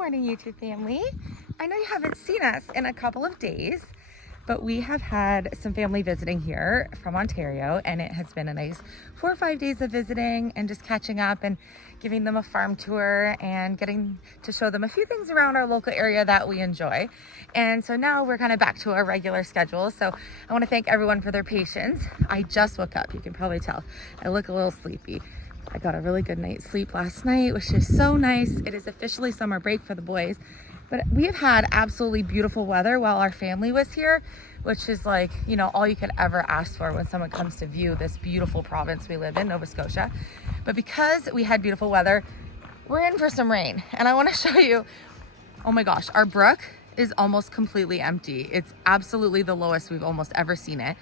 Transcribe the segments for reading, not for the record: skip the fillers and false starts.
morning, YouTube family. I know you haven't seen us in a couple of days, but we have had some family visiting here from Ontario, and it has been a nice 4 or 5 days of visiting and just catching up and giving them a farm tour and getting to show them a few things around our local area that we enjoy. And so now we're kind of back to our regular schedule. So I want to thank everyone for their patience. I just woke up. You can probably tell I look a little sleepy. I got a really good night's sleep last night, which is so nice. It is officially summer break for the boys, but we have had absolutely beautiful weather while our family was here, which is like, you know, all you could ever ask for when someone comes to view this beautiful province we live in, Nova Scotia. But because we had beautiful weather, we're in for some rain. And I want to show you, oh my gosh, our brook is almost completely empty. It's absolutely the lowest we've almost ever seen it.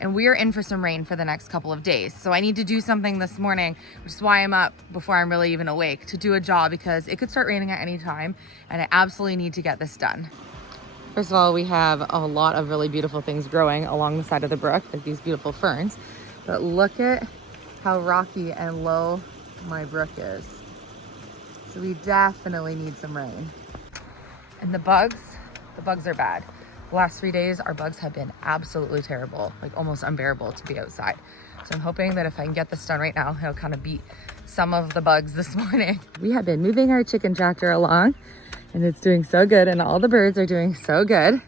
And we are in for some rain for the next couple of days. So I need to do something this morning, which is why I'm up before I'm really even awake, to do a job because it could start raining at any time and I absolutely need to get this done. First of all, we have a lot of really beautiful things growing along the side of the brook, like these beautiful ferns. But look at how rocky and low my brook is. So we definitely need some rain. And the bugs are bad. The last 3 days, our bugs have been absolutely terrible, like almost unbearable to be outside. So I'm hoping that if I can get this done right now, it'll kind of beat some of the bugs this morning. We have been moving our chicken tractor along and it's doing so good and all the birds are doing so good.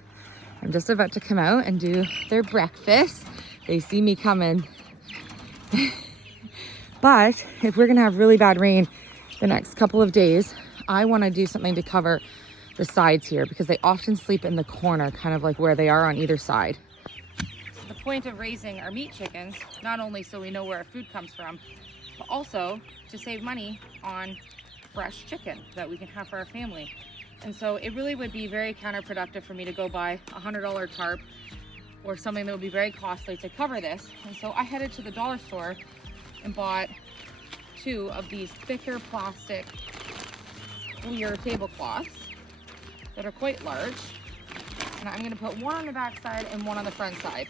I'm just about to come out and do their breakfast. They see me coming. But if we're gonna have really bad rain the next couple of days, I wanna do something to cover the sides here because they often sleep in the corner, kind of like where they are on either side. So the point of raising our meat chickens, not only so we know where our food comes from, but also to save money on fresh chicken that we can have for our family. And so it really would be very counterproductive for me to go buy a $100 tarp or something that would be very costly to cover this. And so I headed to the dollar store and bought 2 of these thicker plastic clear tablecloths that are quite large, and I'm going to put one on the back side and one on the front side.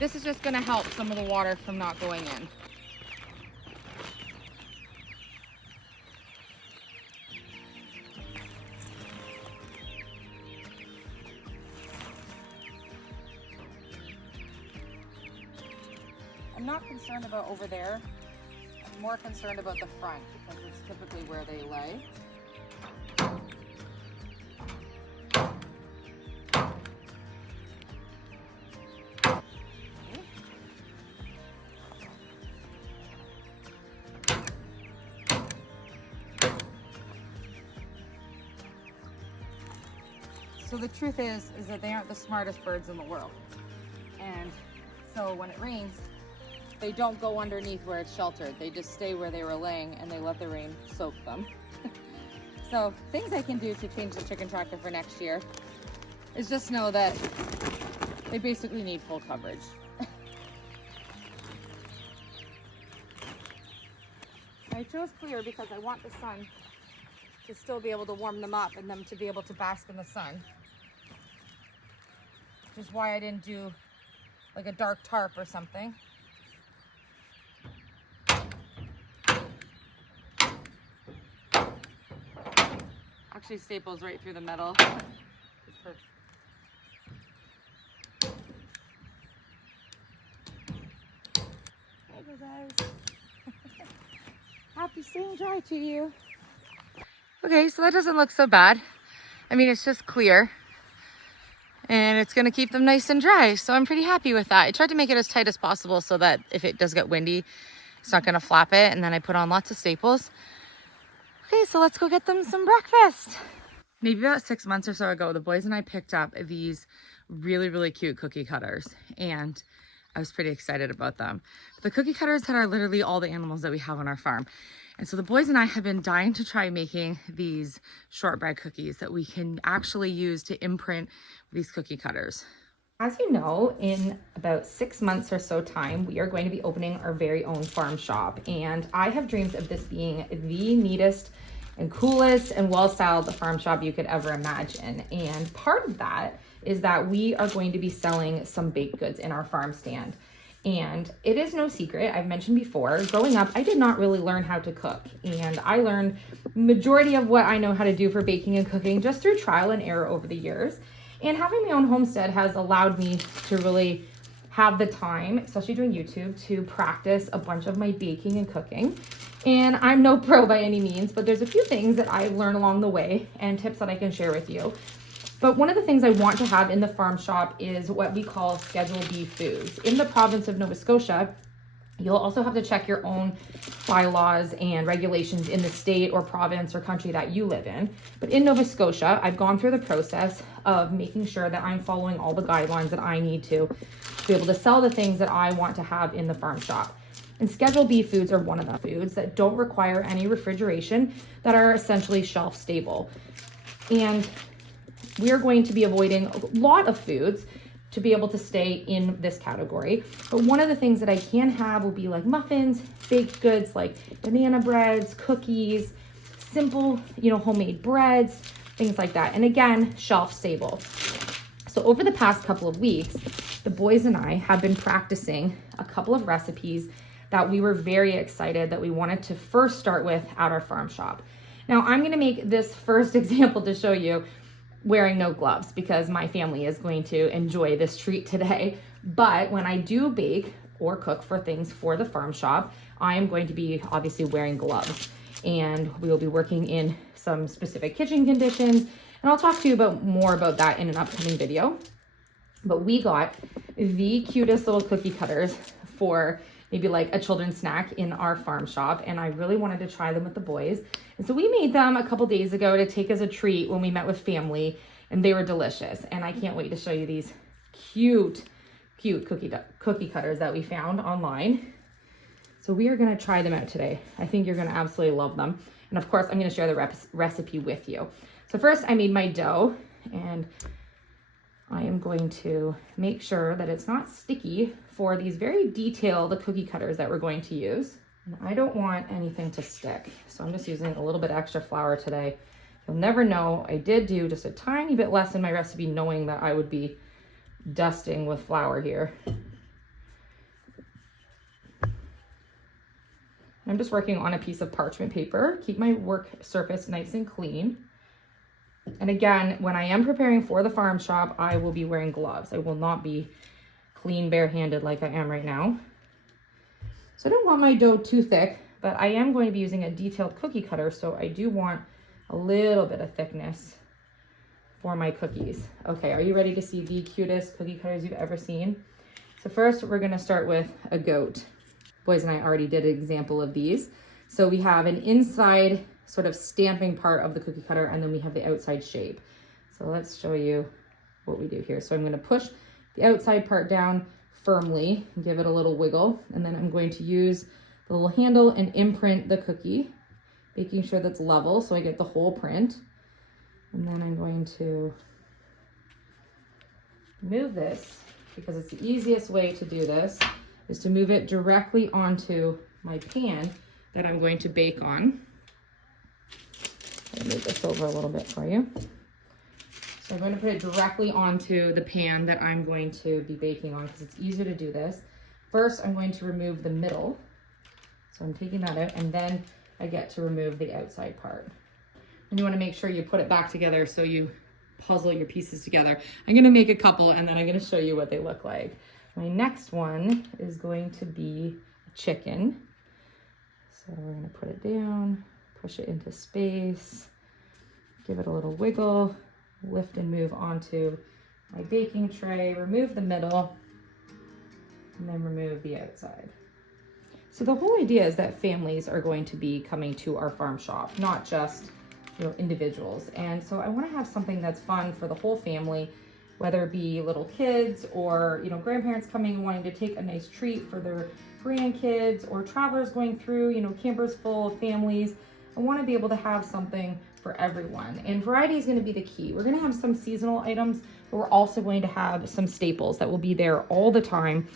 This is just going to help some of the water from not going in. I'm not concerned about over there. I'm more concerned about the front because it's typically where they lay. So the truth is that they aren't the smartest birds in the world. And so when it rains, they don't go underneath where it's sheltered. They just stay where they were laying and they let the rain soak them. So things I can do to change the chicken tractor for next year is just know that they basically need full coverage. I chose clear because I want the sun to still be able to warm them up and them to be able to bask in the sun. Which is why I didn't do like a dark tarp or something. Actually staples right through the metal. It's perfect. There you go, guys. Happy staying dry to you. Okay, so that doesn't look so bad. I mean, it's just clear and it's gonna keep them nice and dry. So I'm pretty happy with that. I tried to make it as tight as possible so that if it does get windy, it's not gonna flap it. And then I put on lots of staples. Okay, so let's go get them some breakfast. Maybe about 6 months or so ago, the boys and I picked up these really, really cute cookie cutters and I was pretty excited about them. The cookie cutters that are literally all the animals that we have on our farm. And so the boys and I have been dying to try making these shortbread cookies that we can actually use to imprint these cookie cutters. As you know, in about 6 months or so time, we are going to be opening our very own farm shop. And I have dreams of this being the neatest and coolest and well-styled farm shop you could ever imagine. And part of that is that we are going to be selling some baked goods in our farm stand. And it is no secret, I've mentioned before, growing up, I did not really learn how to cook. And I learned majority of what I know how to do for baking and cooking just through trial and error over the years. And having my own homestead has allowed me to really have the time, especially doing YouTube, to practice a bunch of my baking and cooking. And I'm no pro by any means, but there's a few things that I've learned along the way and tips that I can share with you. But one of the things I want to have in the farm shop is what we call Schedule B foods. In the province of Nova Scotia, you'll also have to check your own bylaws and regulations in the state or province or country that you live in. But in Nova Scotia, I've gone through the process of making sure that I'm following all the guidelines that I need to be able to sell the things that I want to have in the farm shop. And Schedule B foods are one of the foods that don't require any refrigeration, that are essentially shelf stable. And we are going to be avoiding a lot of foods to be able to stay in this category. But one of the things that I can have will be like muffins, baked goods like banana breads, cookies, simple, homemade breads, things like that. And again, shelf stable. So over the past couple of weeks, the boys and I have been practicing a couple of recipes that we were very excited that we wanted to first start with at our farm shop. Now I'm gonna make this first example to show you wearing no gloves because my family is going to enjoy this treat today. But when I do bake or cook for things for the farm shop, I am going to be obviously wearing gloves, and we will be working in some specific kitchen conditions. And I'll talk to you more about that in an upcoming video. But we got the cutest little cookie cutters for maybe like a children's snack in our farm shop, and I really wanted to try them with the boys. And so we made them a couple days ago to take as a treat when we met with family, and they were delicious. And I can't wait to show you these cute cookie cutters that we found online. So we are gonna try them out today. I think you're gonna absolutely love them. And of course, I'm gonna share the recipe with you. So first I made my dough, and I am going to make sure that it's not sticky for these very detailed cookie cutters that we're going to use. And I don't want anything to stick, so I'm just using a little bit extra flour today. You'll never know. I did do just a tiny bit less in my recipe, knowing that I would be dusting with flour here. I'm just working on a piece of parchment paper. Keep my work surface nice and clean. And again, when I am preparing for the farm shop, I will be wearing gloves. I will not be clean barehanded like I am right now. So I don't want my dough too thick, but I am going to be using a detailed cookie cutter, so I do want a little bit of thickness for my cookies. Okay, are you ready to see the cutest cookie cutters you've ever seen? So first, we're gonna start with a goat. Boys and I already did an example of these. So we have an inside sort of stamping part of the cookie cutter, and then we have the outside shape. So let's show you what we do here. So I'm gonna push the outside part down firmly, give it a little wiggle, and then I'm going to use the little handle and imprint the cookie, making sure that's level so I get the whole print. And then I'm going to move this, because it's the easiest way to do this, is to move it directly onto my pan that I'm going to bake on. I'll move this over a little bit for you. So I'm going to put it directly onto the pan that I'm going to be baking on, because it's easier to do this. First, I'm going to remove the middle. So I'm taking that out, and then I get to remove the outside part. And you want to make sure you put it back together so you puzzle your pieces together. I'm going to make a couple, and then I'm going to show you what they look like. My next one is going to be chicken. So we're going to put it down, push it into space, give it a little wiggle, lift and move onto my baking tray, remove the middle, and then remove the outside. So the whole idea is that families are going to be coming to our farm shop, not just individuals. And so I want to have something that's fun for the whole family, whether it be little kids or grandparents coming and wanting to take a nice treat for their grandkids, or travelers going through, campers full of families. I want to be able to have something for everyone, and variety is going to be the key. We're going to have some seasonal items, but we're also going to have some staples that will be there all the time,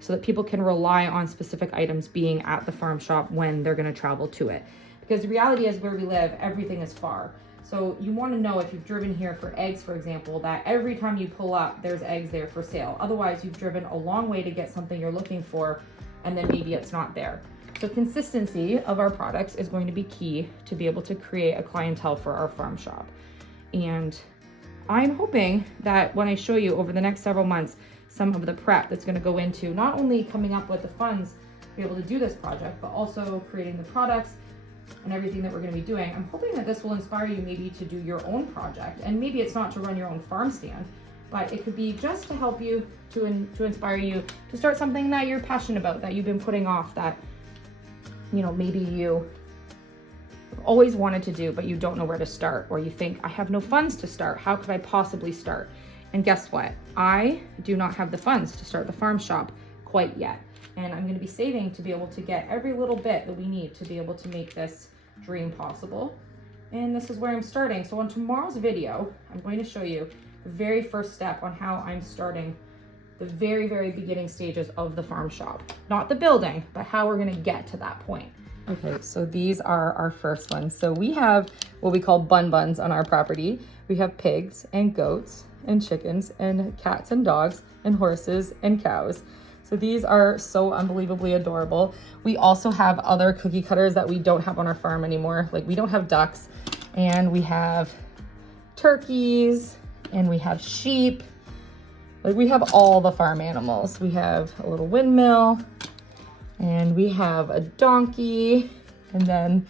so that people can rely on specific items being at the farm shop when they're going to travel to it. Because the reality is, where we live, everything is far. So you want to know, if you've driven here for eggs, for example, that every time you pull up, there's eggs there for sale. Otherwise, you've driven a long way to get something you're looking for, and then maybe it's not there. So consistency of our products is going to be key to be able to create a clientele for our farm shop. And I'm hoping that when I show you over the next several months some of the prep that's going to go into not only coming up with the funds to be able to do this project, but also creating the products and everything that we're going to be doing, I'm hoping that this will inspire you maybe to do your own project. And maybe it's not to run your own farm stand, but it could be just to help you, to inspire you to start something that you're passionate about, that you've been putting off, that, you know, maybe you always wanted to do, but you don't know where to start, or you think, I have no funds to start. How could I possibly start? And guess what? I do not have the funds to start the farm shop quite yet. And I'm going to be saving to be able to get every little bit that we need to be able to make this dream possible. And this is where I'm starting. So on tomorrow's video, I'm going to show you the very first step on how I'm starting the very, very beginning stages of the farm shop. Not the building, but how we're going to get to that point. Okay, so these are our first ones. So we have what we call buns on our property. We have pigs and goats and chickens and cats and dogs and horses and cows. So these are so unbelievably adorable. We also have other cookie cutters that we don't have on our farm anymore. Like, we don't have ducks, and we have turkeys, and we have sheep. Like, we have all the farm animals. We have a little windmill, and we have a donkey, and then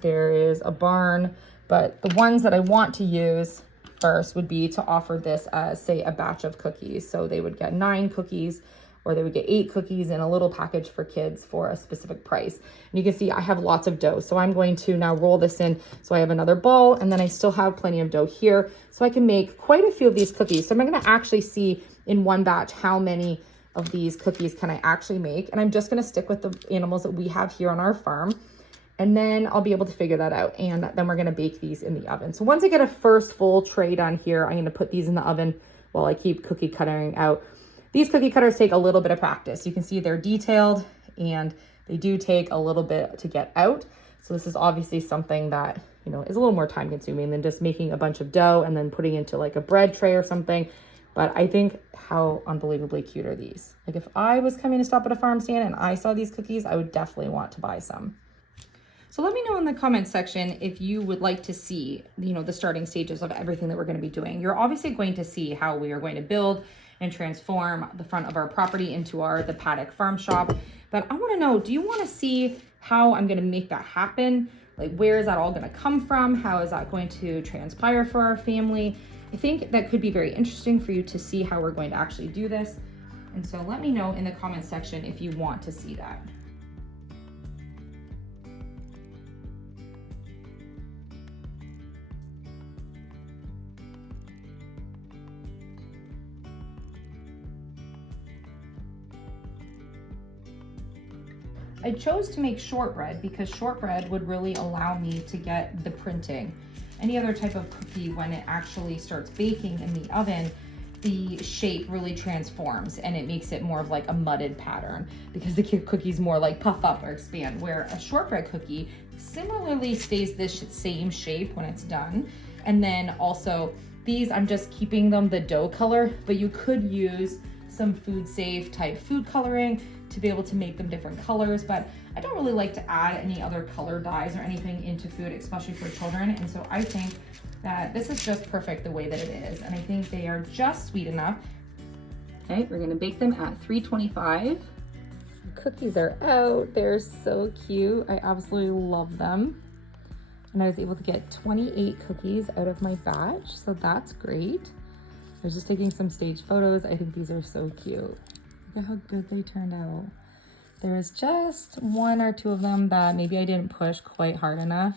there is a barn. But the ones that I want to use first would be to offer this as, say, a batch of cookies. So they would get 9 cookies, or they would get 8 cookies in a little package for kids for a specific price. And you can see I have lots of dough. So I'm going to now roll this in. So I have another ball, and then I still have plenty of dough here. So I can make quite a few of these cookies. So I'm gonna actually see in one batch how many of these cookies can I actually make. And I'm just gonna stick with the animals that we have here on our farm. And then I'll be able to figure that out. And then we're gonna bake these in the oven. So once I get a first full tray done here, I'm gonna put these in the oven while I keep cookie cuttering out. These cookie cutters take a little bit of practice. You can see they're detailed, and they do take a little bit to get out. So this is obviously something that, you know, is a little more time consuming than just making a bunch of dough and then putting into like a bread tray or something. But I think, how unbelievably cute are these? Like, if I was coming to stop at a farm stand and I saw these cookies, I would definitely want to buy some. So let me know in the comments section if you would like to see, you know, the starting stages of everything that we're going to be doing. You're obviously going to see how we are going to build and transform the front of our property into the paddock farm shop. But I want to know, do you want to see how I'm going to make that happen? Like, where is that all going to come from? How is that going to transpire for our family? I think that could be very interesting for you to see how we're going to actually do this. And so let me know in the comments section if you want to see that. I chose to make shortbread because shortbread would really allow me to get the printing. Any other type of cookie, when it actually starts baking in the oven, the shape really transforms and it makes it more of like a mudded pattern, because the cookies more like puff up or expand, where a shortbread cookie similarly stays this same shape when it's done. And then also these, I'm just keeping them the dough color, but you could use some food safe type food coloring to be able to make them different colors. But I don't really like to add any other color dyes or anything into food, especially for children. And so I think that this is just perfect the way that it is. And I think they are just sweet enough. Okay, we're gonna bake them at 325. The cookies are out. They're so cute. I absolutely love them. And I was able to get 28 cookies out of my batch, so that's great. I was just taking some stage photos. I think these are so cute. Look at how good they turned out. There was just 1 or 2 of them that maybe I didn't push quite hard enough.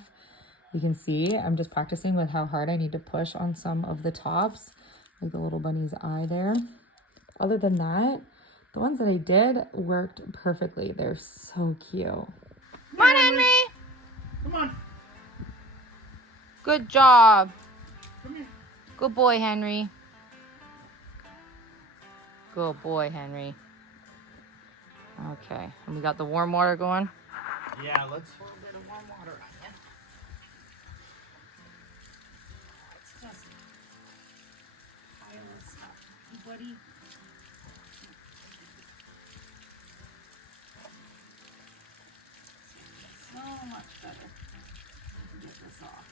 You can see I'm just practicing with how hard I need to push on some of the tops, like the little bunny's eye there. Other than that, the ones that I did worked perfectly. They're so cute. Come on, Henry. Come on. Good job. Come here. Good boy, Henry. Good boy, Henry. Okay, and we got the warm water going. Yeah, let's pour a bit of warm water on buddy. So much better to get this off.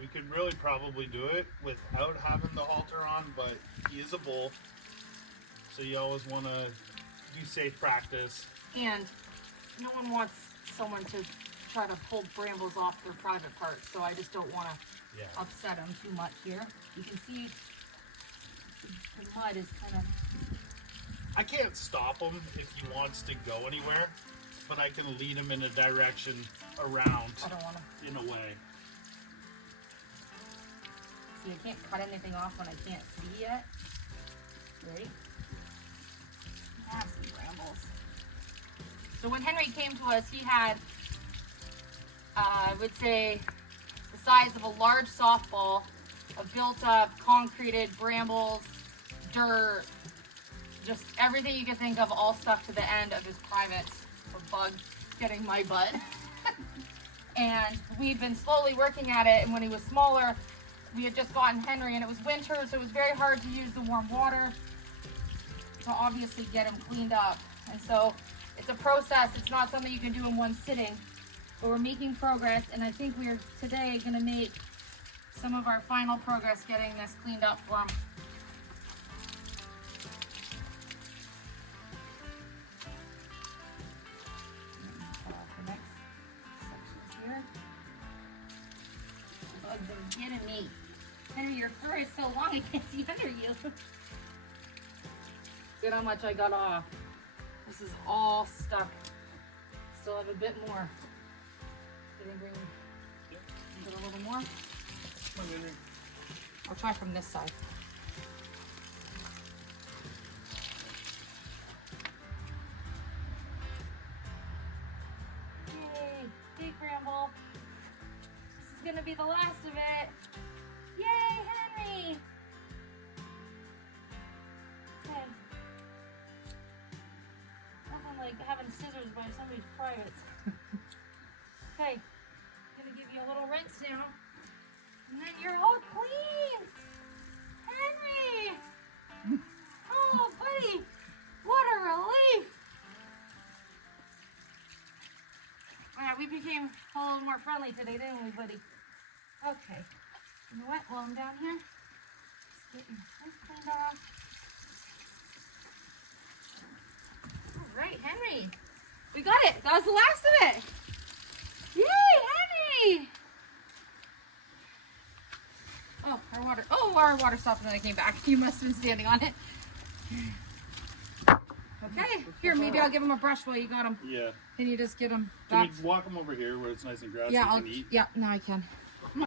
We could really probably do it without having the halter on, but he is a bull, so you always want to do safe practice. And no one wants someone to try to pull brambles off their private parts, so I just don't want to upset them too much here. You can see the mud is kind of... I can't stop him if he wants to go anywhere, but I can lead him in a direction around. I don't want to... In a way. See, I can't cut anything off when I can't see yet. Right? I have some brambles. So when Henry came to us, he had, I would say, the size of a large softball of built up, concreted brambles, dirt, just everything you can think of, all stuck to the end of his privates. A bug getting my butt. And we'd been slowly working at it, and when he was smaller, we had just gotten Henry, and it was winter, so it was very hard to use the warm water to obviously get him cleaned up. And so it's a process. It's not something you can do in one sitting, but we're making progress, and I think we're today going to make some of our final progress getting this cleaned up for him. The next sections here. Bugs are getting me. Henry, your fur is so long I can't see under you. Look how much I got off. This is all stuck. Still have a bit more. Can you bring get a little more? I'll try from this side. Yay! Big bramble. This is gonna be the last of it. Yay, Henry! Okay. Nothing like having scissors by somebody's privates. Okay, I'm gonna give you a little rinse now, and then you're all clean! Henry! Oh, buddy! What a relief! Yeah, we became a little more friendly today, didn't we, buddy? Okay. You know what? While I'm down here, just getting this cleaned off. All right, Henry. We got it. That was the last of it. Yay, Henry! Oh, our water stopped and then I came back. You must have been standing on it. Okay, here, maybe I'll give him a brush while you got him. Yeah. Can you just get him Can back? we walk him over here where it's nice and grassy? Yeah, he can eat? yeah, no, I can. No,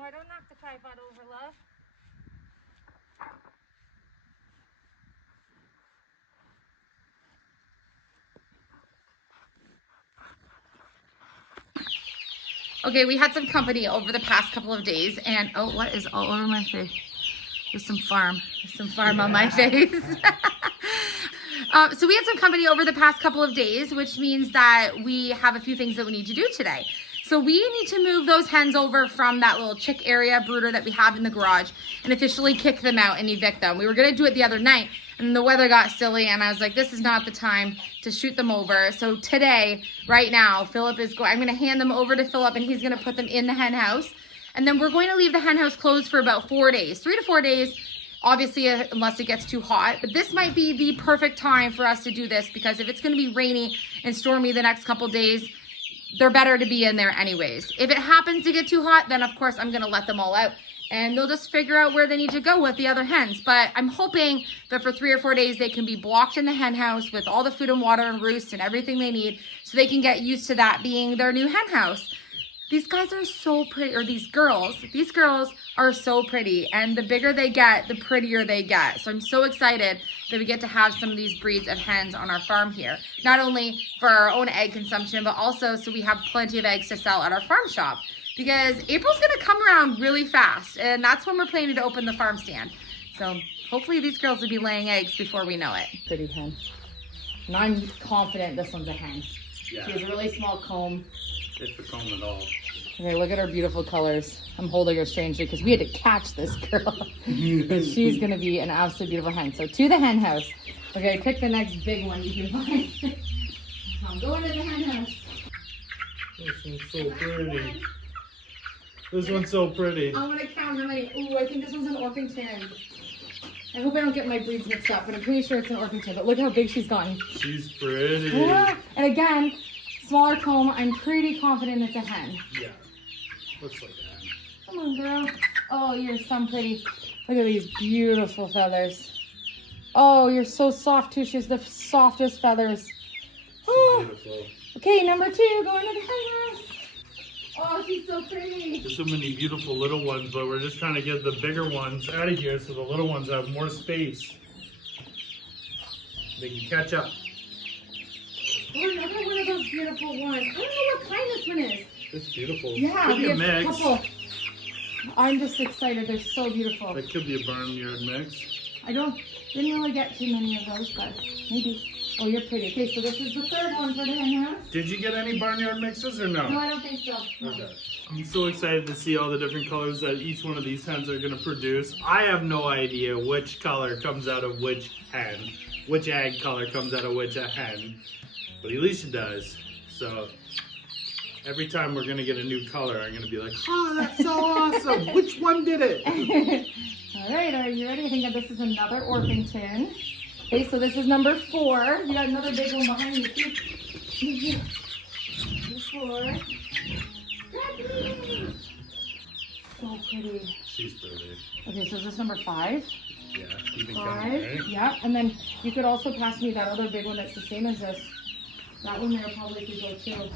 I don't knock the tripod over, love. Okay, we had some company over the past couple of days, and oh, what is all over my face? There's some farm on my face. So we had some company over the past couple of days, which means that we have a few things that we need to do today. So we need to move those hens over from that little chick area brooder that we have in the garage and officially kick them out and evict them. We were gonna do it the other night and the weather got silly and I was like, this is not the time to shoot them over. So today, right now, I'm gonna hand them over to Philip and he's gonna put them in the hen house. And then we're going to leave the hen house closed for about 4 days, 3 to 4 days, obviously unless it gets too hot. But this might be the perfect time for us to do this because if it's gonna be rainy and stormy the next couple days, they're better to be in there anyways. If it happens to get too hot, then of course I'm gonna let them all out and they'll just figure out where they need to go with the other hens. But I'm hoping that for 3 or 4 days they can be blocked in the hen house with all the food and water and roost and everything they need so they can get used to that being their new hen house. These guys are so pretty, or these girls are so pretty, and the bigger they get, the prettier they get. So I'm so excited that we get to have some of these breeds of hens on our farm here. Not only for our own egg consumption, but also so we have plenty of eggs to sell at our farm shop. Because April's gonna come around really fast, and that's when we're planning to open the farm stand. So hopefully these girls will be laying eggs before we know it. Pretty hen. And I'm confident this one's a hen. Yeah. She has a really small comb. if the comb at all. Okay, look at her beautiful colors. I'm holding her strangely because we had to catch this girl. And she's going to be an absolutely beautiful hen. So to the hen house. Okay, pick the next big one you can find. I'm going to the hen house. This one's so pretty. This one's so pretty. I'm going to count how many. Ooh, I think this one's an Orpington. I hope I don't get my breeds mixed up, but I'm pretty sure it's an Orpington. But look how big she's gotten. She's pretty. Yeah. And again, smaller comb. I'm pretty confident it's a hen. Yeah. Looks like a hen. Come on, girl. Oh, you're so pretty. Look at these beautiful feathers. Oh, you're so soft too. She has the softest feathers. Oh. Beautiful. Okay, number 2, going to the hen house. Oh, she's so pretty. There's so many beautiful little ones, but we're just trying to get the bigger ones out of here so the little ones have more space. They can catch up. Oh, another one of those beautiful ones. I don't know what kind this one is. It's beautiful. Yeah, Could be we a have a mix. couple. I'm just excited. They're so beautiful. That could be a barnyard mix. I didn't really get too many of those, but maybe. Oh, you're pretty. Okay, so this is the 3rd one for the hen house. Did you get any barnyard mixes or no? No, I don't think so. No. Okay. I'm so excited to see all the different colors that each one of these hens are going to produce. I have no idea which color comes out of which hen, which egg color comes out of which hen, but Elysia does. So every time we're going to get a new color, I'm going to be like, oh, that's so awesome. Which one did it? All right, are you ready? I think that this is another Orpington. Okay, so this is number 4. You got another big one behind you too. Number 4. So pretty. She's pretty. Okay, so is this number 5? Yeah, even 5. coming, right? Yeah, and then you could also pass me that other big one that's the same as this. That one there probably could go too.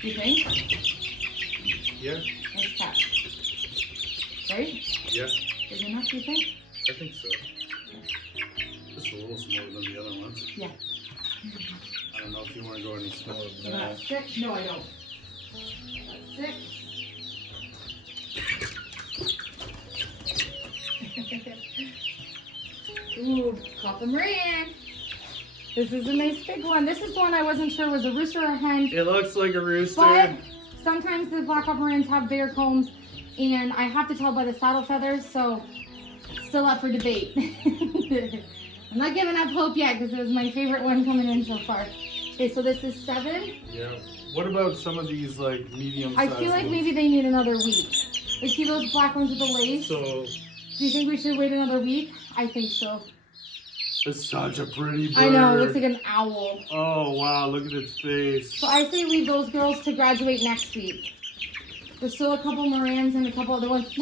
Do you think? Yeah. Let's check. Right? Yeah, Is it enough, do you think? I think so. Just a little smaller than the other ones. Yeah. I don't know if you want to go any smaller So than that. that's 6. No, I don't. That's 6. Ooh, copper Marin. This is a nice big one. This is the one I wasn't sure was a rooster or a hen. It looks like a rooster. But sometimes the black copper Marins have bigger combs, and I have to tell by the saddle feathers, so still up for debate. I'm not giving up hope yet because it was my favorite one coming in so far. Okay, so this is 7. Yeah. What about some of these like medium I sized feel like ones? maybe they need another week. Like, see those black ones with the lace? So Do you think we should wait another week? I think so. it's such a pretty bird. I know, it looks like an owl. Oh wow, look at its face. So I say leave those girls to graduate next week. There's still a couple Morans and a couple other ones.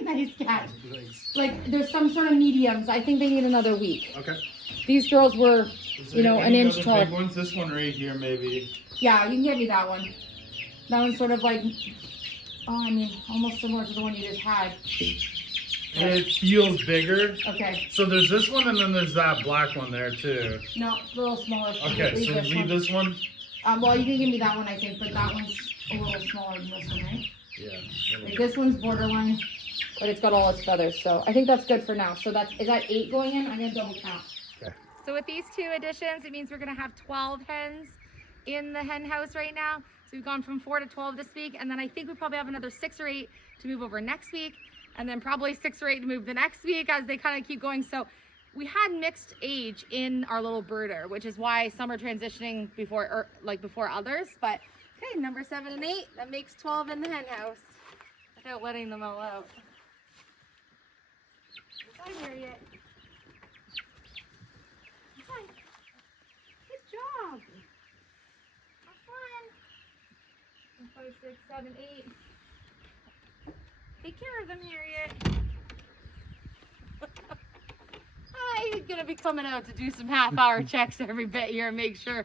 Nice catch. Thanks. Like, there's some sort of mediums. I think they need another week. Okay. These girls were, Is you there know, an any inch other taller. big ones? This one right here, maybe. Yeah, you can get me that one. That one's sort of like, oh, I mean, almost similar to the one you just had. It feels bigger. Okay. So there's this one, and then there's that black one there too. No, a little smaller. Okay, so this leave one. this one. Well, you can give me that one, I think, but that one's a little smaller than this one, right? Yeah. Like, this one's borderline, but it's got all its feathers, so I think that's good for now. So is that 8 going in? I'm gonna double count. Okay. So with these 2 additions, it means we're gonna have 12 hens in the hen house right now. So we've gone from 4 to 12 this week, and then I think we probably have another 6 or 8 to move over next week, and then probably 6 or 8 to move the next week as they kind of keep going. So we had mixed age in our little brooder, which is why some are transitioning before others. But okay, number 7 and 8, that makes 12 in the hen house without letting them all out. Hi, Harriet. Hi. Good job. Have fun. 5, 6, 7, 8. Take care of them, Harriet. I'm gonna be coming out to do some half-hour checks every bit here and make sure.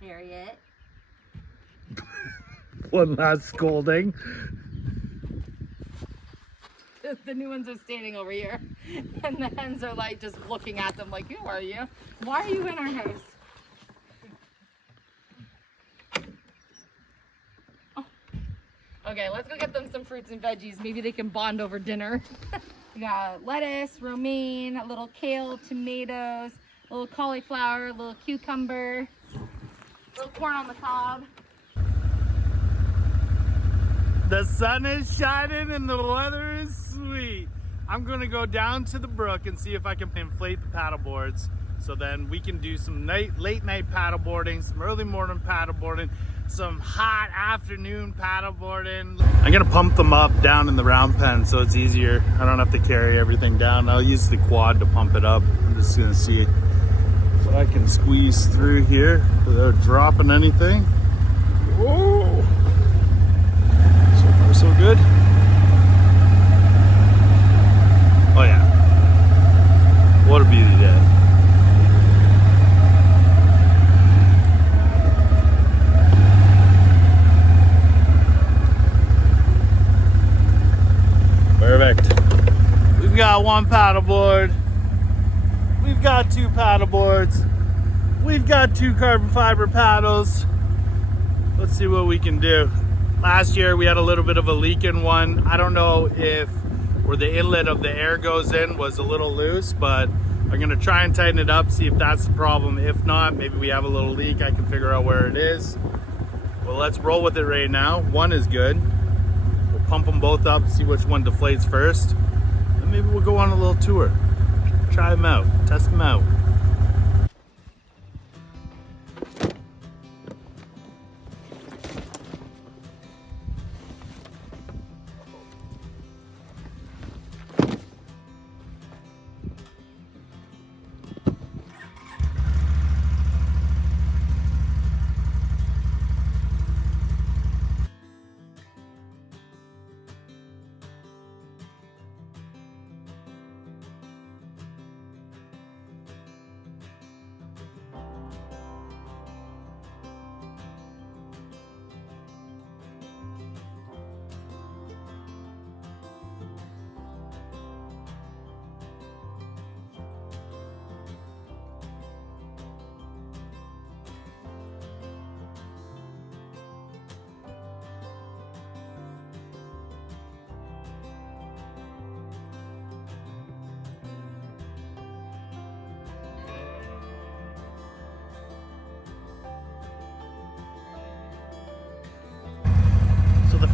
Harriet. One last scolding. The new ones are standing over here, and the hens are like just looking at them like, who are you? Why are you in our house? Oh. Okay, let's go get them some fruits and veggies. Maybe they can bond over dinner. We got lettuce, romaine, a little kale, tomatoes, a little cauliflower, a little cucumber, a little corn on the cob. The sun is shining and the weather is sweet. I'm gonna go down to the brook and see if I can inflate the paddle boards, so then we can do some late night paddle boarding, some early morning paddle boarding, some hot afternoon paddle boarding. I'm gonna pump them up down in the round pen so it's easier. I don't have to carry everything down. I'll use the quad to pump it up. I'm just gonna see if I can squeeze through here without dropping anything. Whoa! So far so good. Oh yeah. What a beauty day. Perfect. We've got one paddleboard. We've got two paddle boards. We've got two carbon fiber paddles. Let's see what we can do. Last year we had a little bit of a leak in one. I don't know if where the inlet of the air goes in was a little loose, but I'm gonna try and tighten it up, see if that's the problem. If not, maybe we have a little leak. I can figure out where it is. Well, let's roll with it right now. One is good. We'll pump them both up, see which one deflates first. And maybe we'll go on a little tour. Try them out, test them out.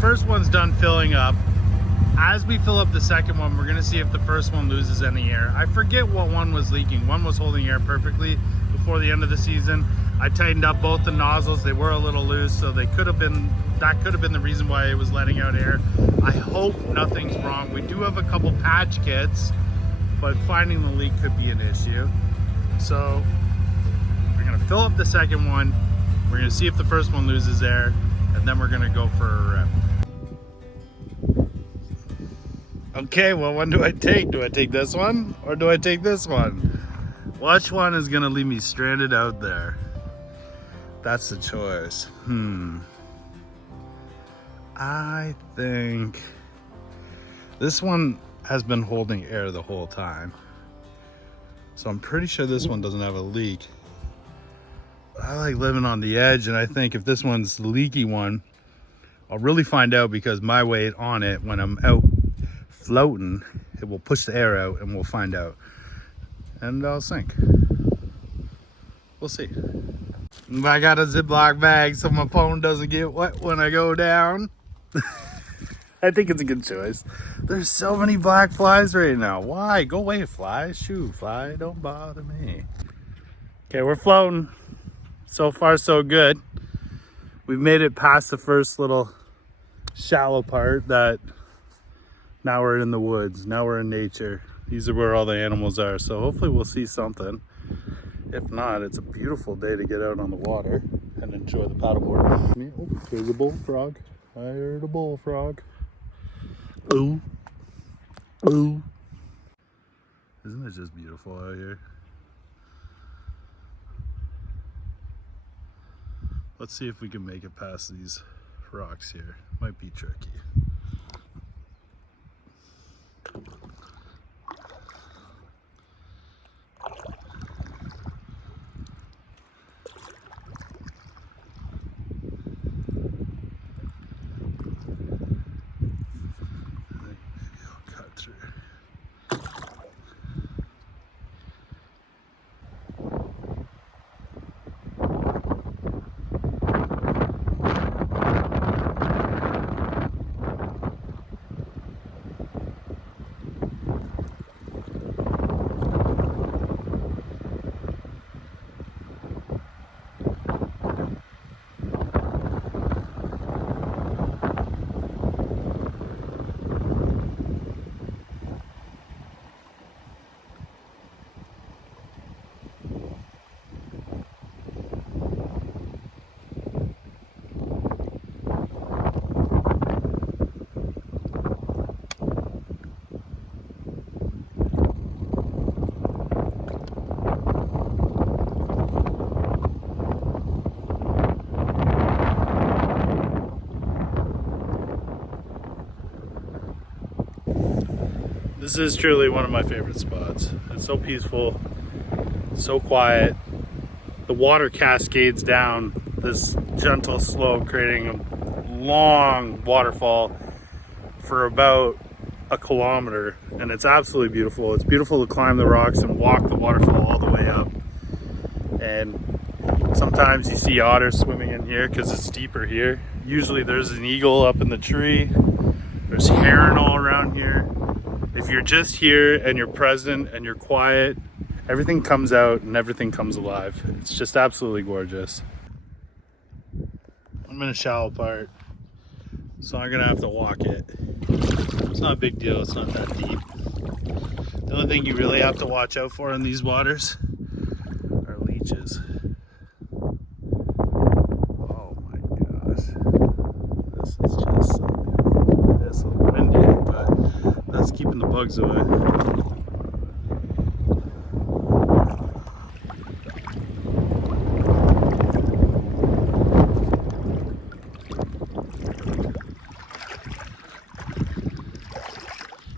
First one's done filling up. As we fill up the second one, we're gonna see if the first one loses any air. I forget what one was leaking. One was holding air perfectly before the end of the season. I tightened up both the nozzles. They were a little loose, so that could have been the reason why it was letting out air. I hope nothing's wrong. We do have a couple patch kits, but finding the leak could be an issue. So we're gonna fill up the second one. We're gonna see if the first one loses air, and then we're gonna go for a rip. Okay, well, one do I take? Do I take this one or do I take this one? Which one is gonna leave me stranded out there? That's the choice. I think this one has been holding air the whole time. So I'm pretty sure this one doesn't have a leak. I like living on the edge, and I think if this one's the leaky one, I'll really find out, because my weight on it when I'm out floating, it will push the air out and we'll find out. And I'll sink. We'll see. I got a Ziploc bag so my phone doesn't get wet when I go down. I think it's a good choice. There's so many black flies right now. Why? Go away, fly. Shoo, fly. Don't bother me. Okay, we're floating. So far, so good. We've made it past the first little shallow part. That now we're in the woods. Now we're in nature. These are where all the animals are. So hopefully we'll see something. If not, it's a beautiful day to get out on the water and enjoy the paddleboard. Oh, there's a bullfrog. I heard a bullfrog. Ooh. Ooh. Isn't it just beautiful out here? Let's see if we can make it past these rocks here. Might be tricky. Cut through. This is truly one of my favorite spots. It's so peaceful, so quiet. The water cascades down this gentle slope, creating a long waterfall for about a kilometer, and it's absolutely beautiful. It's beautiful to climb the rocks and walk the waterfall all the way up. And sometimes you see otters swimming in here because it's deeper here. Usually there's an eagle up in the tree. There's heron all around here. If you're just here and you're present and you're quiet, everything comes out and everything comes alive. It's just absolutely gorgeous. I'm in a shallow part, so I'm gonna have to walk it. It's not a big deal, it's not that deep. The only thing you really have to watch out for in these waters are leeches. Oh my gosh. This is just so beautiful. It's a little windy, but that's keeping the bugs away.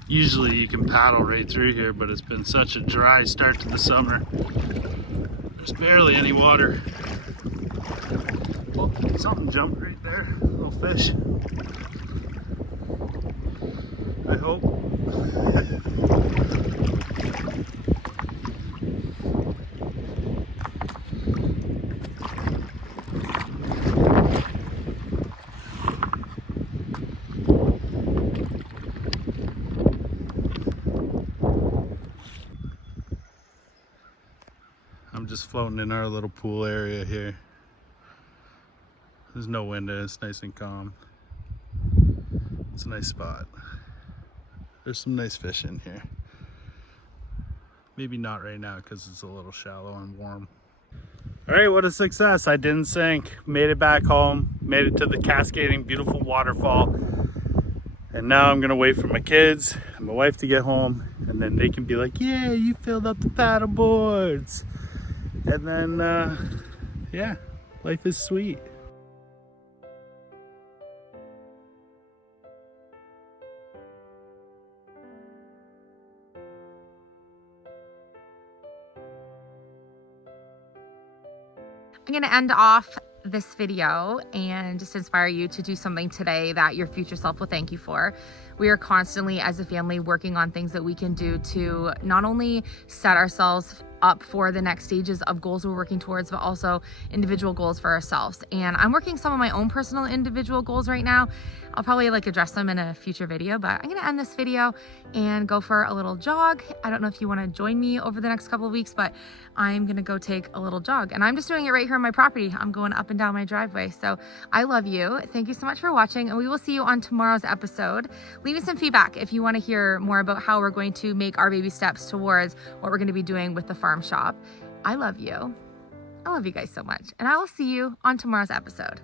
Usually you can paddle right through here, but it's been such a dry start to the summer. There's barely any water. Oh, something jumped right there, a little fish. I hope. I'm just floating in our little pool area here. There's no wind in it, it's nice and calm. It's a nice spot. There's some nice fish in here. Maybe not right now because it's a little shallow and warm. All right, what a success. I didn't sink, made it back home, made it to the cascading, beautiful waterfall. And now I'm gonna wait for my kids and my wife to get home, and then they can be like, yeah, you filled up the paddle boards. And then, yeah, life is sweet. I'm going to end off this video and just inspire you to do something today that your future self will thank you for. We are constantly, as a family, working on things that we can do to not only set ourselves up for the next stages of goals we're working towards, but also individual goals for ourselves. And I'm working some of my own personal individual goals right now. I'll probably address them in a future video, but I'm gonna end this video and go for a little jog. I don't know if you wanna join me over the next couple of weeks, but I'm gonna go take a little jog. And I'm just doing it right here on my property. I'm going up and down my driveway. So I love you. Thank you so much for watching, and we will see you on tomorrow's episode. Leave me some feedback if you wanna hear more about how we're going to make our baby steps towards what we're gonna be doing with the farm shop. I love you. I love you guys so much. And I will see you on tomorrow's episode.